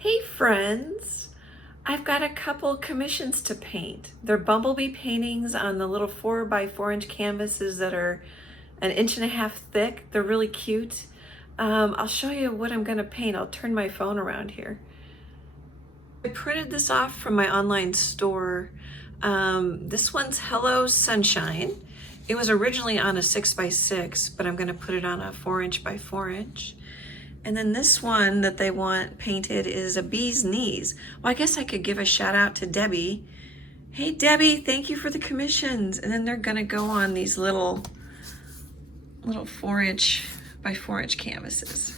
Hey friends, I've got a couple commissions to paint. They're Bumblebee paintings on the little 4x4 inch canvases that are an inch and a half thick. They're really cute. I'll show you what I'm gonna paint. I'll turn my phone around here. I printed this off from my online store. This one's Hello Sunshine. It was originally on a 6x6, but I'm gonna put it on a 4" by 4". And then this one that they want painted is a bee's knees. Well, I guess I could give a shout out to Debbie. Hey Debbie, thank you for the commissions. And then they're gonna go on these little 4" by 4" canvases.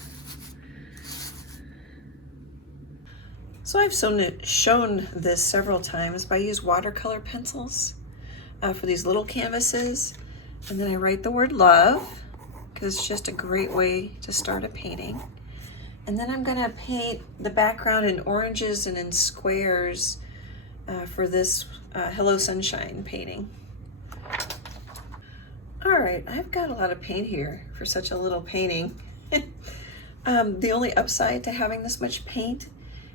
So I've shown this several times, but I use watercolor pencils for these little canvases. And then I write the word love, because it's just a great way to start a painting. And then I'm gonna paint the background in oranges and in squares for this Hello Sunshine painting. All right, I've got a lot of paint here for such a little painting. The only upside to having this much paint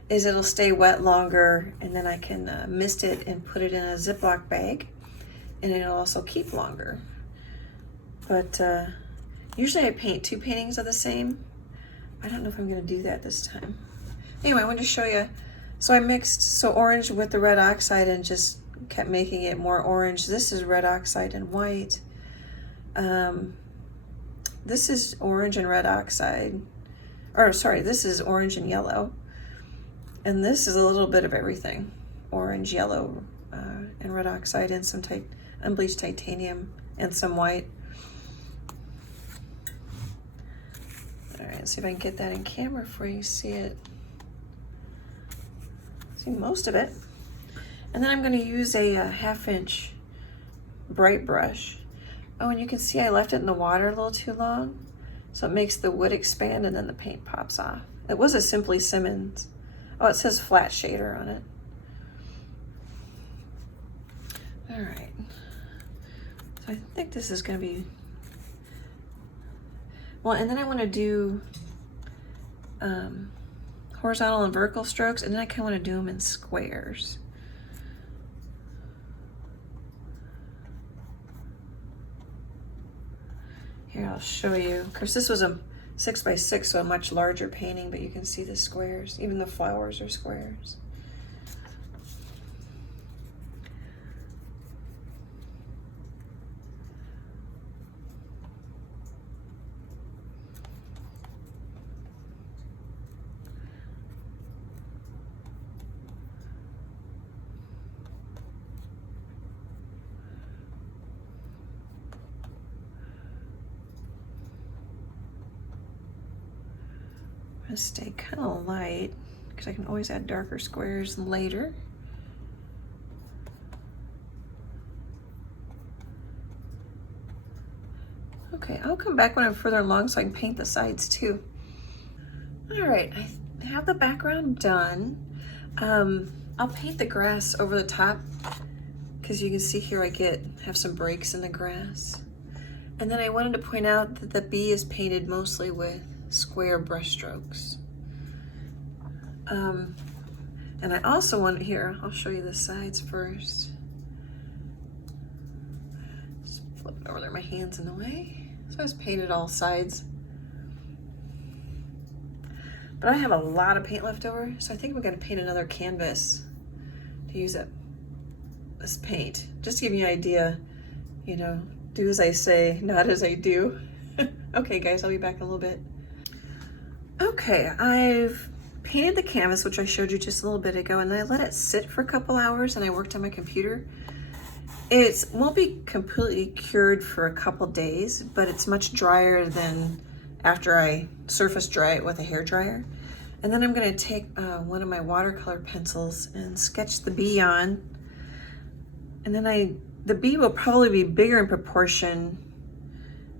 is it'll stay wet longer, and then I can mist it and put it in a Ziploc bag, and it'll also keep longer. But usually I paint 2 paintings of the same. I don't know if I'm gonna do that this time. Anyway, I wanted to show you. So I mixed orange with the red oxide and just kept making it more orange. This is red oxide and white. This is orange and red oxide. Or sorry, this is orange and yellow. And this is a little bit of everything. Orange, yellow, and red oxide, and some unbleached titanium and some white. All right, let's see if I can get that in camera for you. See it. See most of it. And then I'm going to use a 1/2" bright brush. Oh, and you can see I left it in the water a little too long, so it makes the wood expand and then the paint pops off. It was a Simply Simmons. Oh, it says flat shader on it. All right. So I think this is going to be. Well, and then I want to do horizontal and vertical strokes, and then I kind of want to do them in squares. Here, I'll show you. Of course, this was a 6x6, so a much larger painting, but you can see the squares. Even the flowers are squares. I'm gonna stay kind of light because I can always add darker squares later. Okay, I'll come back when I'm further along so I can paint the sides too. All right, I have the background done. I'll paint the grass over the top because you can see here I have some breaks in the grass. And then I wanted to point out that the bee is painted mostly with square brush strokes. And I also want here, I'll show you the sides first. Just flip it over there, my hand's in the way. So I just painted all sides. But I have a lot of paint left over, so I think we're gonna paint another canvas to use this paint. Just to give you an idea, you know, do as I say, not as I do. Okay guys, I'll be back in a little bit. Okay, I've painted the canvas, which I showed you just a little bit ago, and I let it sit for a couple hours and I worked on my computer. It won't be completely cured for a couple days, but it's much drier than after I surface dry it with a hairdryer. And then I'm gonna take one of my watercolor pencils and sketch the bee on. And then the bee will probably be bigger in proportion,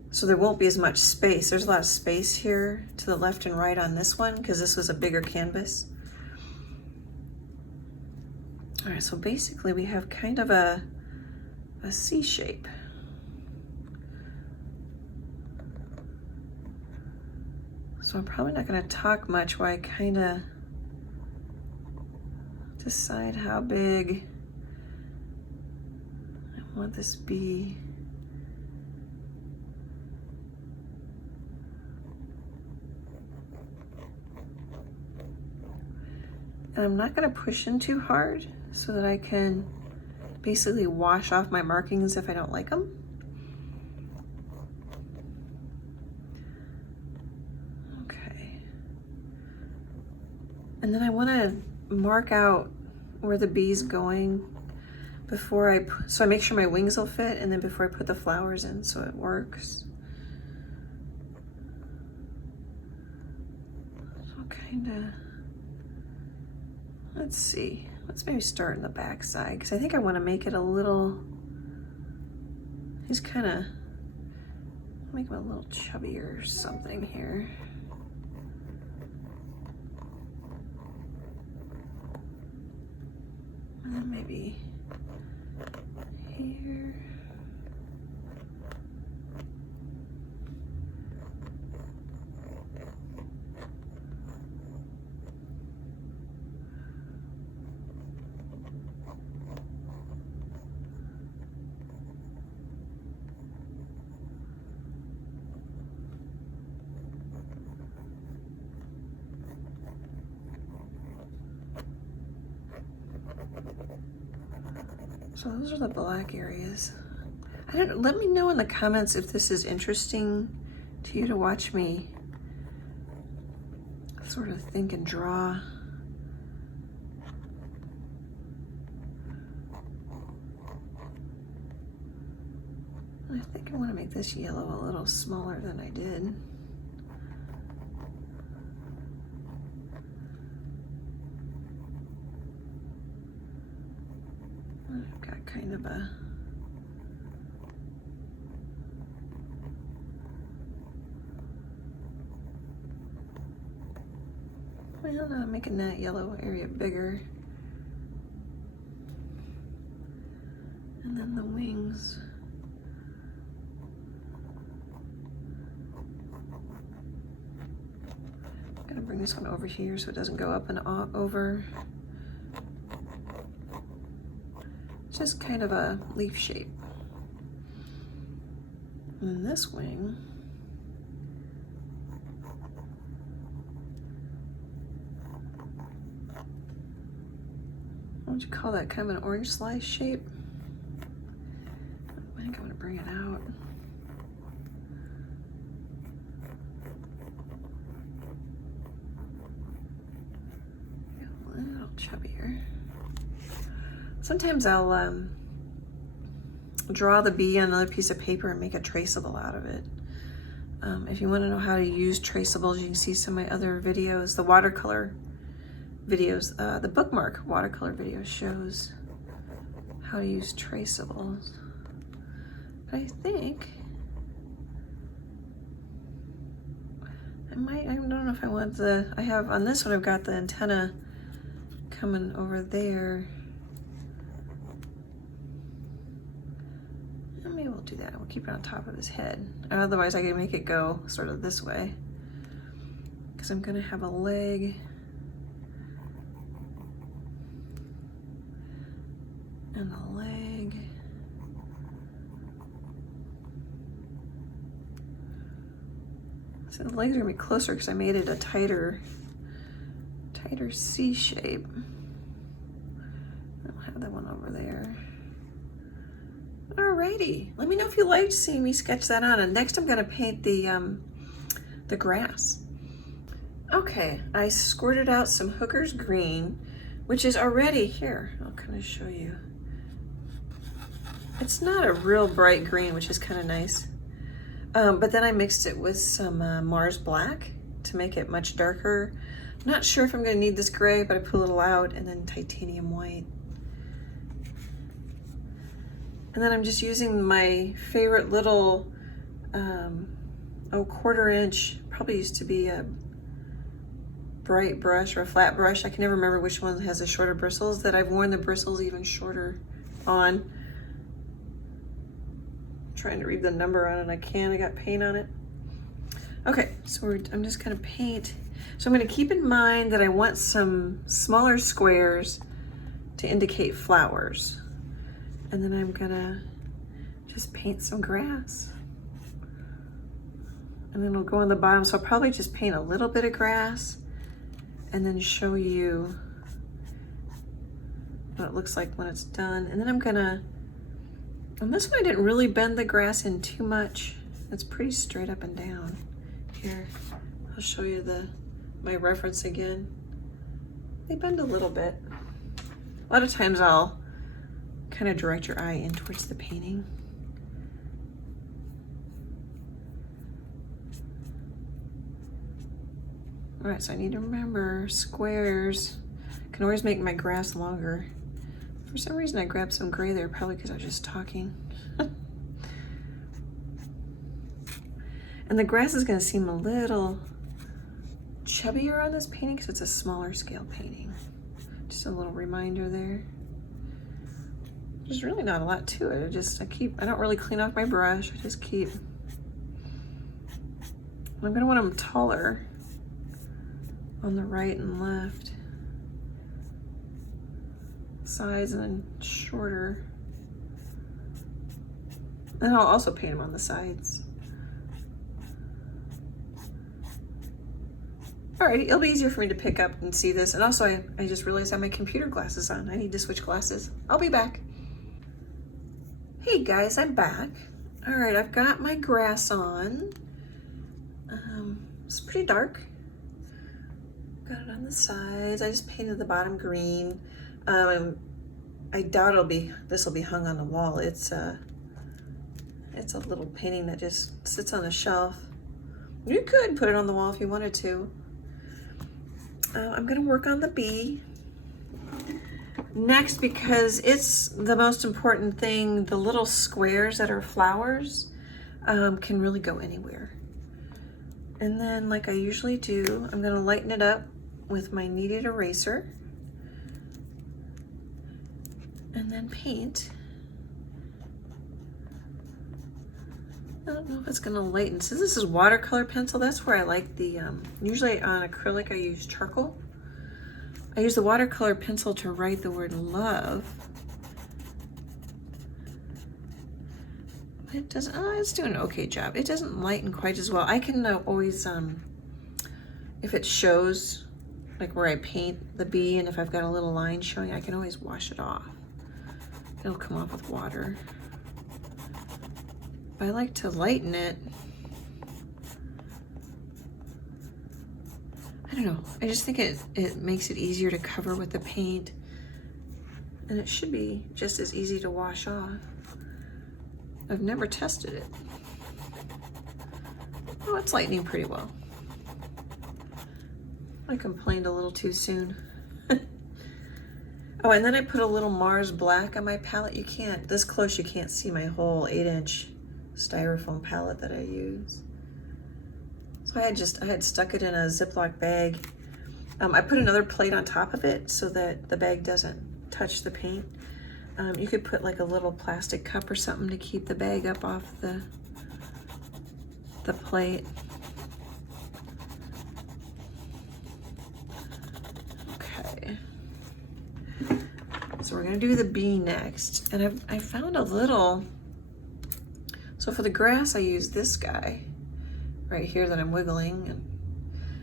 so there won't be as much space. There's a lot of space here to the left and right on this one because this was a bigger canvas. All right, so basically we have kind of a C shape. So I'm probably not going to talk much while I kind of decide how big I want this bee. And I'm not going to push in too hard so that I can basically wash off my markings if I don't like them. Okay. And then I want to mark out where the bee's going before so I make sure my wings will fit, and then before I put the flowers in so it works. So kind of, let's see, let's maybe start in the back side because I think I want to make it a little, he's kind of, make him a little chubbier or something here. And then maybe here. So those are the black areas. Let me know in the comments if this is interesting to you to watch me sort of think and draw. I think I want to make this yellow a little smaller than I did. I've got kind of a well, I'm making that yellow area bigger. And then the wings. I'm gonna bring this one over here so it doesn't go up and over. Just kind of a leaf shape. And then this wing, what would you call that? Kind of an orange slice shape? I think I'm gonna bring it out. A little chubbier. Sometimes I'll draw the bee on another piece of paper and make a traceable out of it. If you want to know how to use traceables, you can see some of my other videos. The watercolor videos, the bookmark watercolor video shows how to use traceables. But I think I don't know if I want I have on this one, I've got the antenna coming over there. Maybe we'll do that. We'll keep it on top of his head. Otherwise, I can make it go sort of this way because I'm going to have a leg and a leg. So the legs are going to be closer because I made it a tighter C shape. I'll have that one over there. Alrighty, let me know if you liked seeing me sketch that on. And next I'm gonna paint the grass. Okay, I squirted out some Hooker's Green, which is already here. I'll kind of show you. It's not a real bright green, which is kind of nice. But then I mixed it with some Mars Black to make it much darker. I'm not sure if I'm gonna need this gray, but I put a little out, and then titanium white. And then I'm just using my favorite little, 1/4 inch, probably used to be a bright brush or a flat brush. I can never remember which one has the shorter bristles, that I've worn the bristles even shorter on. I'm trying to read the number on it, I can't, I got paint on it. Okay, so I'm just gonna paint. So I'm gonna keep in mind that I want some smaller squares to indicate flowers. And then I'm gonna just paint some grass. And then it'll go on the bottom. So I'll probably just paint a little bit of grass and then show you what it looks like when it's done. And then I'm gonna, on this one I didn't really bend the grass in too much. It's pretty straight up and down. Here, I'll show you my reference again. They bend a little bit. A lot of times I'll kind of direct your eye in towards the painting. All right, so I need to remember squares. I can always make my grass longer. For some reason I grabbed some gray there, probably because I was just talking. And the grass is going to seem a little chubbier on this painting because it's a smaller scale painting. Just a little reminder there. There's really not a lot to it. I don't really clean off my brush. I just keep. I'm going to want them taller on the right and left sides, and then shorter. And I'll also paint them on the sides. Alright, it'll be easier for me to pick up and see this. And also I just realized I have my computer glasses on. I need to switch glasses. I'll be back. Hey guys, I'm back. Alright, I've got my grass on. It's pretty dark. Got it on the sides. I just painted the bottom green. I doubt this will be hung on the wall. It's a little painting that just sits on a shelf. You could put it on the wall if you wanted to. I'm gonna work on the bee next because it's the most important thing. The little squares that are flowers can really go anywhere. And then, like I usually do, I'm gonna lighten it up with my kneaded eraser and then paint. I don't know if it's gonna lighten. Since this is watercolor pencil, that's where I like the, usually on acrylic I use charcoal. I use the watercolor pencil to write the word love. It doesn't, it's doing an okay job. It doesn't lighten quite as well. I can always, if it shows like where I paint the bee and if I've got a little line showing, I can always wash it off. It'll come off with water. I like to lighten it. I don't know. I just think it makes it easier to cover with the paint. And it should be just as easy to wash off. I've never tested it. Oh, it's lightening pretty well. I complained a little too soon. Oh, and then I put a little Mars black on my palette. You can't, this close you can't see my whole 8-inch styrofoam palette that I use. So I had stuck it in a Ziploc bag. I put another plate on top of it so that the bag doesn't touch the paint. You could put like a little plastic cup or something to keep the bag up off the plate. Okay. So we're gonna do the bee next. And I found a little, so for the grass I use this guy right here that I'm wiggling. And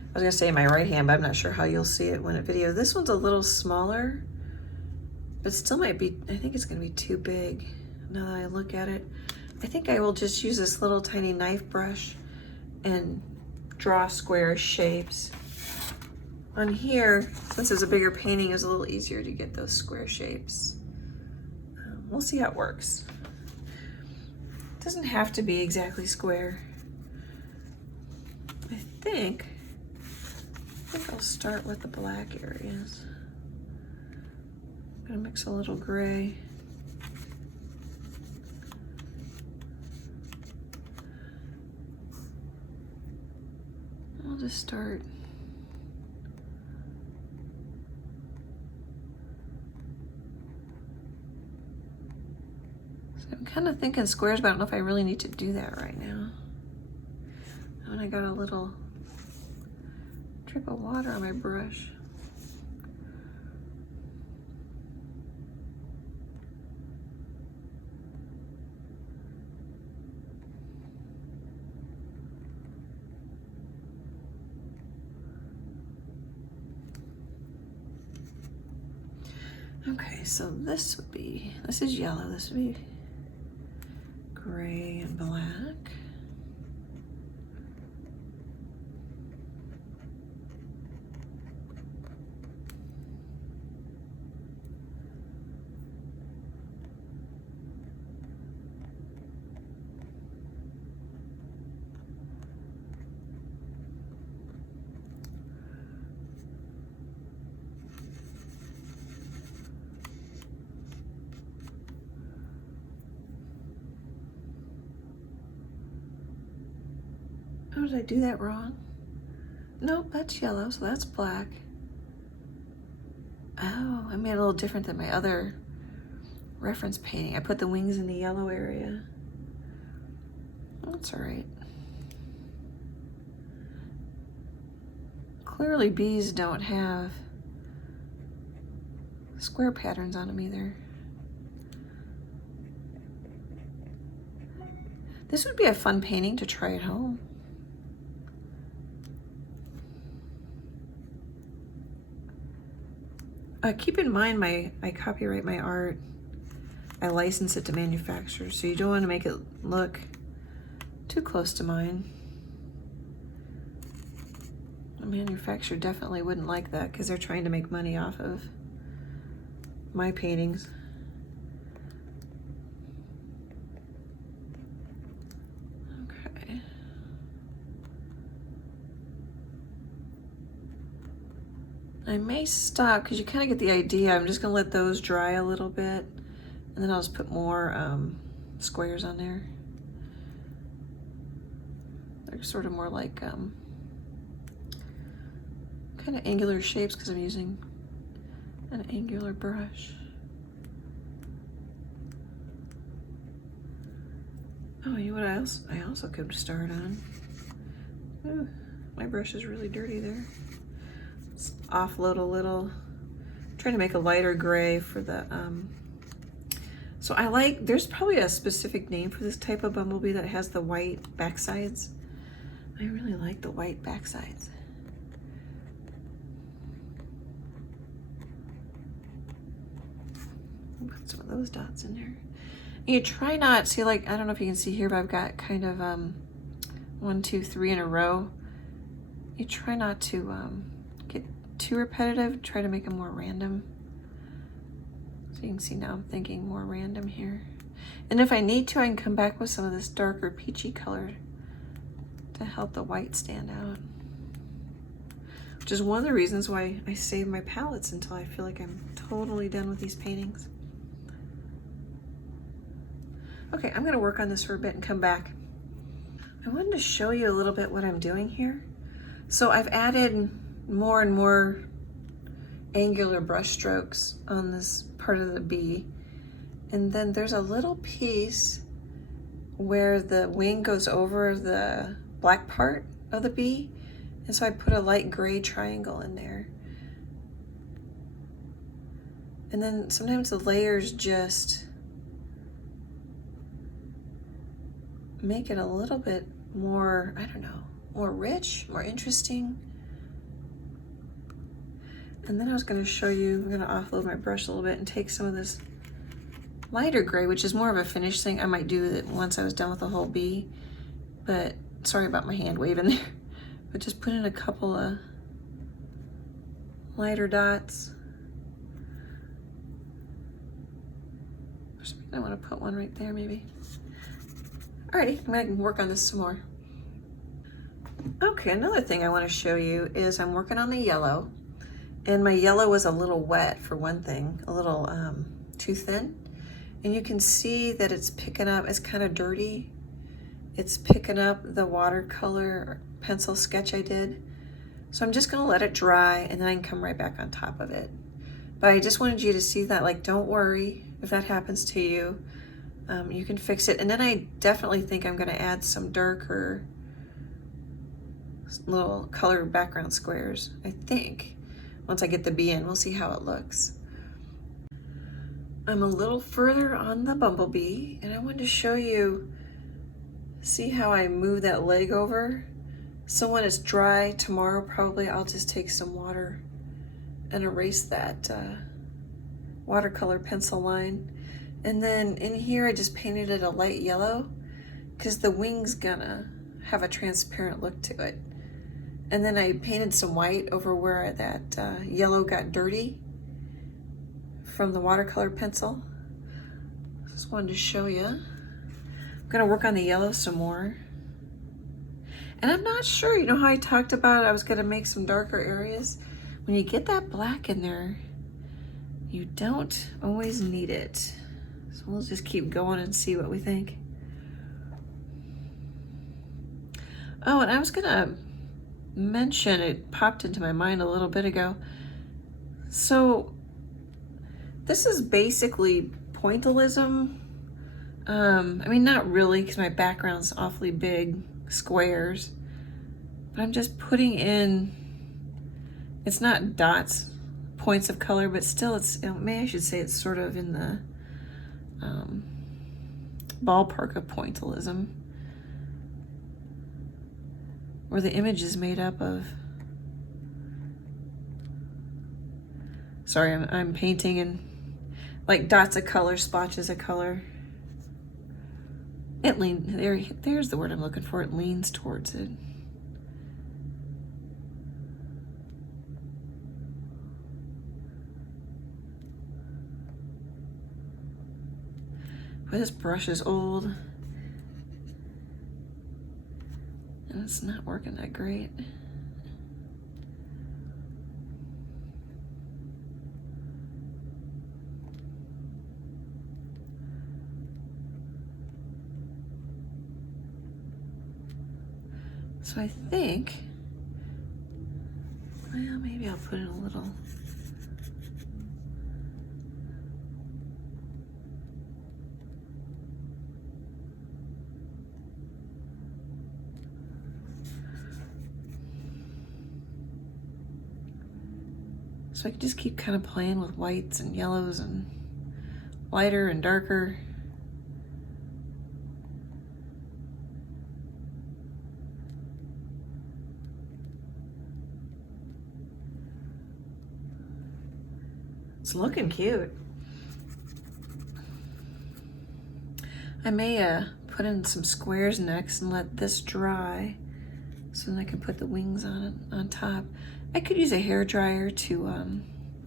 I was gonna say my right hand, but I'm not sure how you'll see it when it video. This one's a little smaller, but still might be, I think it's gonna be too big now that I look at it. I think I will just use this little tiny knife brush and draw square shapes. On here, since it's a bigger painting, it's a little easier to get those square shapes. We'll see how it works. It doesn't have to be exactly square. I think I'll start with the black areas. I'm gonna mix a little gray. I'll just start. So I'm kind of thinking squares, but I don't know if I really need to do that right now. And I got a little drip of water on my brush. Okay, so this is yellow, this would be gray and black. Oh, did I do that wrong? Nope, that's yellow, so that's black. Oh, I made it a little different than my other reference painting. I put the wings in the yellow area. That's all right. Clearly bees don't have square patterns on them either. This would be a fun painting to try at home. Keep in mind, I copyright my art. I license it to manufacturers, so you don't want to make it look too close to mine. The manufacturer definitely wouldn't like that because they're trying to make money off of my paintings. Okay. I may stop because you kind of get the idea. I'm just gonna let those dry a little bit, and then I'll just put more squares on there. They're sort of more like kind of angular shapes because I'm using an angular brush. Oh, you know what I also could start on? Ooh, my brush is really dirty there. Let's offload a little. I'm trying to make a lighter gray for the, so there's probably a specific name for this type of bumblebee that has the white backsides. I really like the white backsides. Put some of those dots in there. You try not, see, like, I don't know if you can see here, but I've got kind of 1, 2, 3 in a row. You try not to get too repetitive, try to make them more random. So you can see now I'm thinking more random here. And if I need to, I can come back with some of this darker peachy color to help the white stand out. Which is one of the reasons why I save my palettes until I feel like I'm totally done with these paintings. Okay, I'm gonna work on this for a bit and come back. I wanted to show you a little bit what I'm doing here. So I've added more and more angular brush strokes on this part of the bee. And then there's a little piece where the wing goes over the black part of the bee. And so I put a light gray triangle in there. And then sometimes the layers just make it a little bit more, I don't know, more rich, more interesting. And then I was going to show you, I'm going to offload my brush a little bit and take some of this lighter gray, which is more of a finished thing. I might do it once I was done with the whole bee, but sorry about my hand waving there. But just put in a couple of lighter dots. I want to put one right there maybe. Alrighty, I'm going to work on this some more. Okay, another thing I want to show you is I'm working on the yellow. And my yellow was a little wet for one thing, a little too thin. And you can see that it's picking up, it's kind of dirty. It's picking up the watercolor pencil sketch I did. So I'm just gonna let it dry and then I can come right back on top of it. But I just wanted you to see that, like, don't worry if that happens to you. You can fix it. And then I definitely think I'm gonna add some darker little colored background squares, I think. Once I get the bee in, we'll see how it looks. I'm a little further on the bumblebee and I wanted to show you, see how I move that leg over? So when it's dry tomorrow, probably I'll just take some water and erase that watercolor pencil line. And then in here I just painted it a light yellow because the wing's gonna have a transparent look to it. And then I painted some white over where that yellow got dirty from the watercolor pencil. Just wanted to show you. I'm gonna work on the yellow some more. And I'm not sure, you know how I talked about I was gonna make some darker areas? When you get that black in there, you don't always need it. So we'll just keep going and see what we think. Oh, and I was gonna mention, it popped into my mind a little bit ago. So this is basically pointillism. I mean, not really, because my background's awfully big squares, but I'm just putting in, it's not dots, points of color, but still it's, maybe I should say it's sort of in the ballpark of pointillism, where the image is made up of, sorry, I'm painting in like dots of color, splotches of color. It leans, there's the word I'm looking for, it leans towards it. But this brush is old and it's not working that great. So I think, well, maybe I'll put in a little. So I can just keep kind of playing with whites and yellows and lighter and darker. It's looking cute. I may put in some squares next and let this dry so then I can put the wings on it on top. I could use a hair dryer to,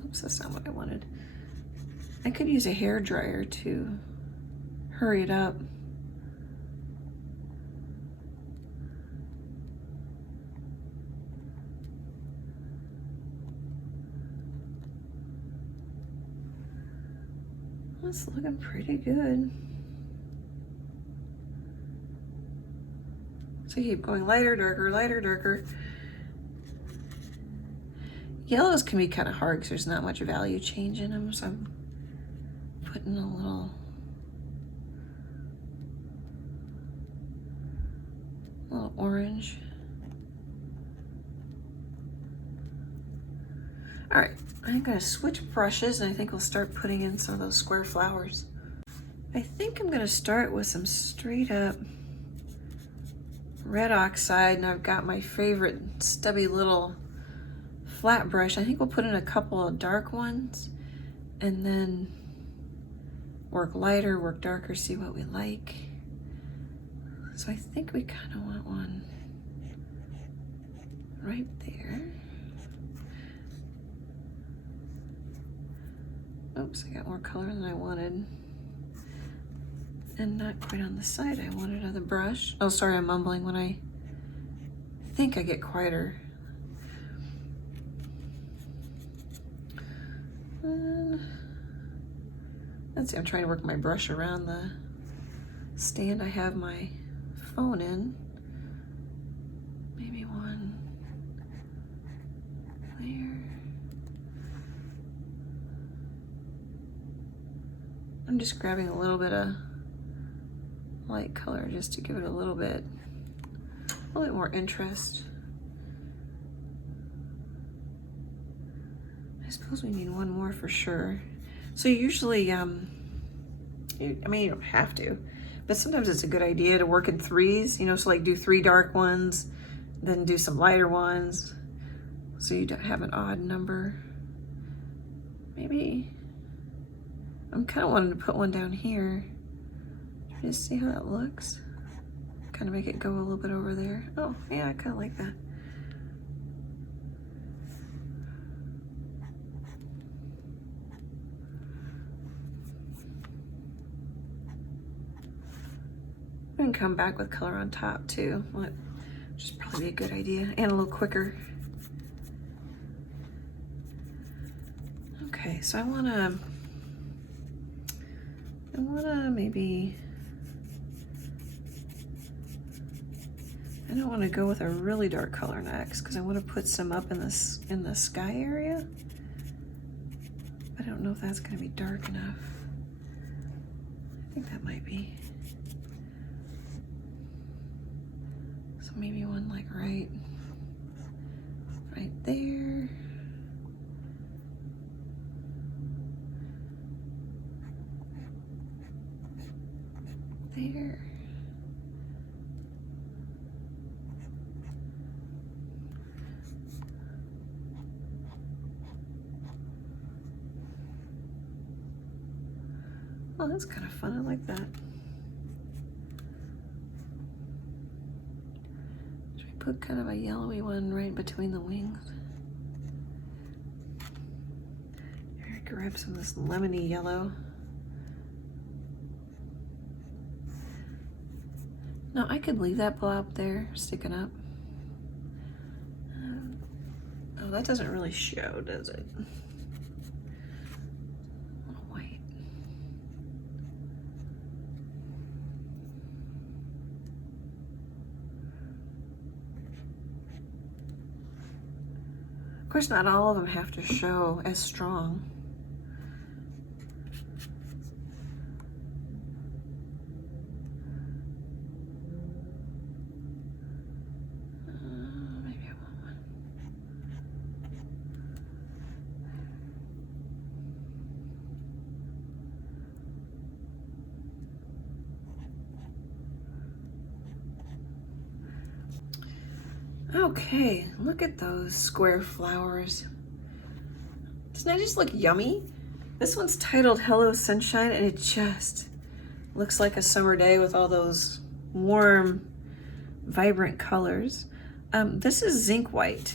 oops, that's not what I wanted. I could use a hair dryer to hurry it up. That's looking pretty good. So keep going lighter, darker, lighter, darker. Yellows can be kind of hard because there's not much value change in them, so I'm putting a little orange. All right, I'm gonna switch brushes and I think we'll start putting in some of those square flowers. I think I'm gonna start with some straight up red oxide, and I've got my favorite stubby little flat brush. I think we'll put in a couple of dark ones and then work lighter, work darker, see what we like. So I think we kind of want one right there. Oops, I got more color than I wanted. And not quite on the side I wanted of the brush. Oh, sorry, I'm mumbling when I think I get quieter. Let's see, I'm trying to work my brush around the stand I have my phone in. Maybe one there. I'm just grabbing a little bit of light color just to give it a little bit more interest. I suppose we need one more for sure. So usually, I mean, you don't have to, but sometimes it's a good idea to work in threes, you know, so like do 3 dark ones, then do some lighter ones, so you don't have an odd number. Maybe I'm kind of wanting to put one down here. Just see how that looks. Kind of make it go a little bit over there. Oh, yeah, I kind of like that. We can come back with color on top too, which is probably a good idea and a little quicker. Okay, so I wanna maybe, I don't want to go with a really dark color next because I want to put some up in the sky area. I don't know if that's going to be dark enough. I think that might be. So maybe one like right there. There. Oh, that's kind of fun. I like that. Should we put kind of a yellowy one right between the wings? Here, grab some of this lemony yellow. No, I could leave that blob there sticking up. Oh, that doesn't really show, does it? White. Of course, not all of them have to show as strong. Okay, look at those square flowers. Doesn't that just look yummy? This one's titled Hello Sunshine, and it just looks like a summer day with all those warm, vibrant colors. This is zinc white.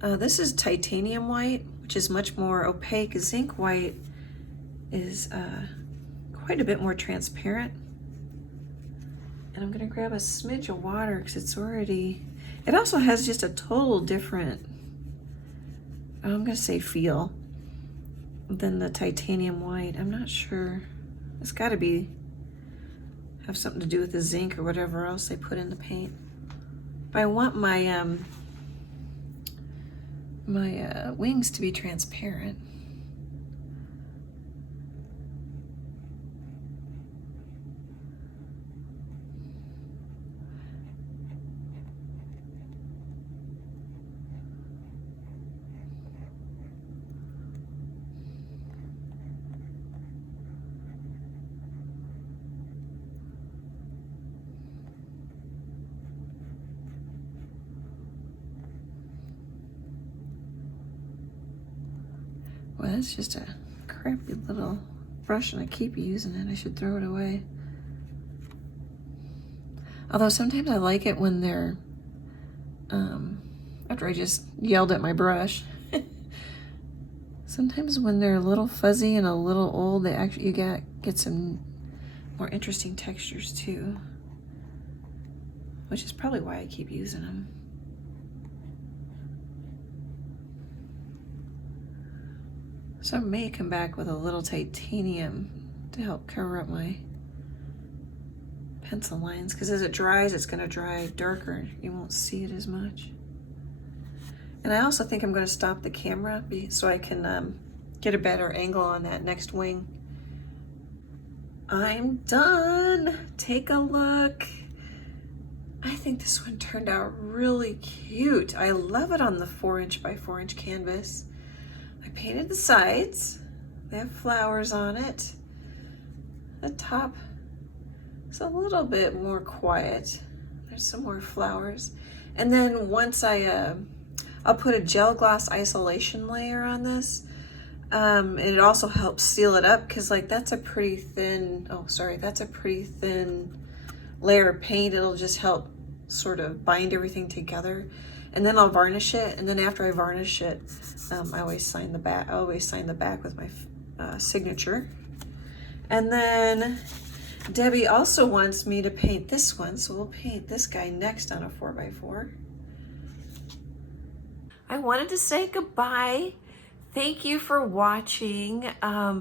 This is titanium white, which is much more opaque. Zinc white is quite a bit more transparent. And I'm gonna grab a smidge of water because it's already, it also has just a total different, I'm gonna say feel, than the titanium white. I'm not sure. It's gotta have something to do with the zinc or whatever else they put in the paint. But I want my wings to be transparent. Well, that's just a crappy little brush and I keep using it. I should throw it away. Although sometimes I like it when they're, after I just yelled at my brush, sometimes when they're a little fuzzy and a little old, they actually, you get some more interesting textures too, which is probably why I keep using them. So I may come back with a little titanium to help cover up my pencil lines, because as it dries, it's going to dry darker. You won't see it as much. And I also think I'm going to stop the camera so I can get a better angle on that next wing. I'm done. Take a look. I think this one turned out really cute. I love it on the 4" by 4" canvas. I painted the sides. They have flowers on it. The top is a little bit more quiet. There's some more flowers. And then once I'll put a gel gloss isolation layer on this. It also helps seal it up because like that's a pretty thin, oh sorry, that's a pretty thin layer of paint. It'll just help sort of bind everything together. And then I'll varnish it, and then after I varnish it, I always sign the back. I always sign the back with my signature. And then Debbie also wants me to paint this one, so we'll paint this guy next on a 4x4. I wanted to say goodbye. Thank you for watching.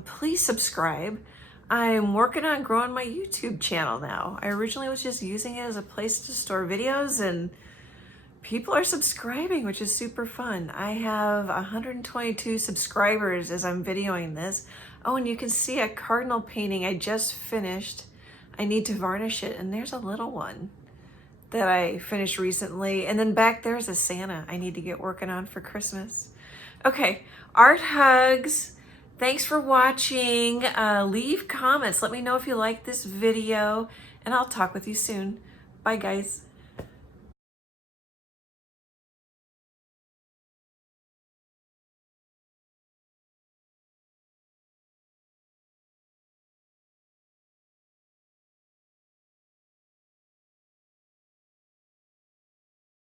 Please subscribe. I'm working on growing my YouTube channel now. I originally was just using it as a place to store videos, and people are subscribing, which is super fun. I have 122 subscribers as I'm videoing this. Oh, and you can see a cardinal painting I just finished. I need to varnish it, and there's a little one that I finished recently. And then back there's a Santa I need to get working on for Christmas. Okay, art hugs. Thanks for watching. Leave comments. Let me know if you like this video, and I'll talk with you soon. Bye, guys.